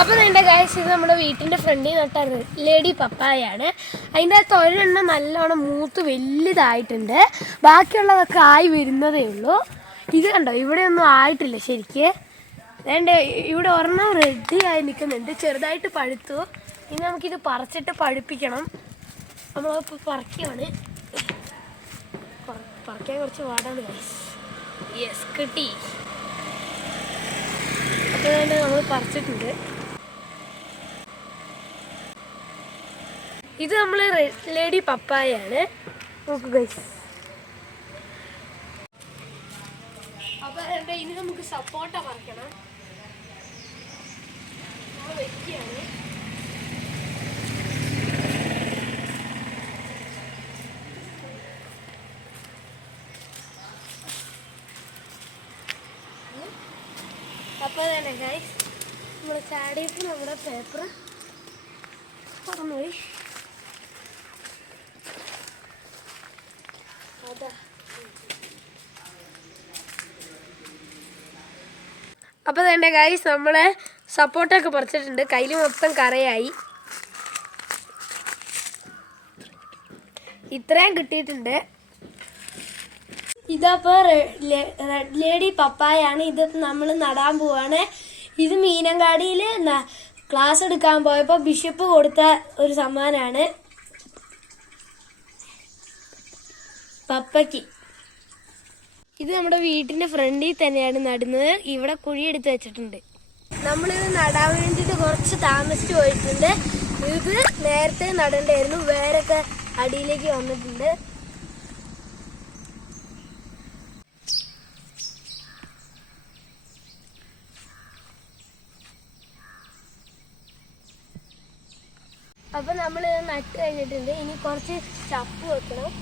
അപ്പോൾ വേണ്ട ഗായസ് ഇത് നമ്മുടെ വീട്ടിന്റെ ഫ്രണ്ടിൽ നട്ട ലേഡി പപ്പായാണ്. അതിന്റെ അകത്ത് നല്ലോണം മൂത്ത് വലുതായിട്ടുണ്ട്. ബാക്കിയുള്ളതൊക്കെ ആയി വരുന്നതേ ഉള്ളൂ. ഇത് കണ്ടോ? ഇവിടെ ഒന്നും ആയിട്ടില്ല ശരിക്ക്. വേണ്ട ഇവിടെ ഒരെണ്ണം റെഡി ആയി നിൽക്കുന്നുണ്ട്. ചെറുതായിട്ട് പഴുത്തു. ഇനി നമുക്കിത് പറിച്ചിട്ട് പഴുപ്പിക്കണം. നമ്മൾ പറിക്കുകയാണ്. പറ- പറിക്കാൻ കുറച്ച് പാടാണ് യെസ് കിട്ടി. അപ്പോൾ നമ്മൾ പറിച്ചിട്ടുണ്ട്. ഇത് നമ്മൾ ലേഡി പപ്പായാണ്. നോക്ക് ഗൈസ് അപ്പോൾ നമുക്ക് അപ്പോൾ തന്നെ ഗൈസ് നമ്മൾ ചാടിയപ്പോൾ നമ്മുടെ പേപ്പർ പറന്നുപോയി അപ്പോൾ തന്നെ ഗൈസ് നമ്മളെ സപ്പോർട്ടൊക്കെ പറിച്ചിട്ടുണ്ട്. കയ്യിൽ മൊത്തം കറയായി. ഇത്രയും കിട്ടിയിട്ടുണ്ട്. ഇതപ്പോൾ റെഡ് ലേഡി പപ്പായാണ്. ഇത് നമ്മൾ നടാൻ പോവാണ്. ഇത് മീനങ്കാടിയിൽ ക്ലാസ് എടുക്കാൻ പോയപ്പോൾ ബിഷപ്പ് കൊടുത്ത ഒരു സമ്മാനമാണ് പപ്പയ്ക്ക് ഇത് നമ്മുടെ വീട്ടിന്റെ ഫ്രണ്ടിൽ തന്നെയാണ് നടുന്നത്. ഇവിടെ കുഴി കുഴിയെടുത്ത് വെച്ചിട്ടുണ്ട്. നമ്മളിത് നടാൻ വേണ്ടിയിട്ട് കുറച്ച് താമസിച്ചു പോയിട്ടുണ്ട്. ഇത് നേരത്തെ നടണ്ടായിരുന്നു. വേരൊക്കെ അടിയിലേക്ക് വന്നിട്ടുണ്ട്. അപ്പൊ നമ്മൾ നട്ട് കഴിഞ്ഞിട്ടുണ്ട്. ഇനി കുറച്ച് ചപ്പ് വെക്കണം.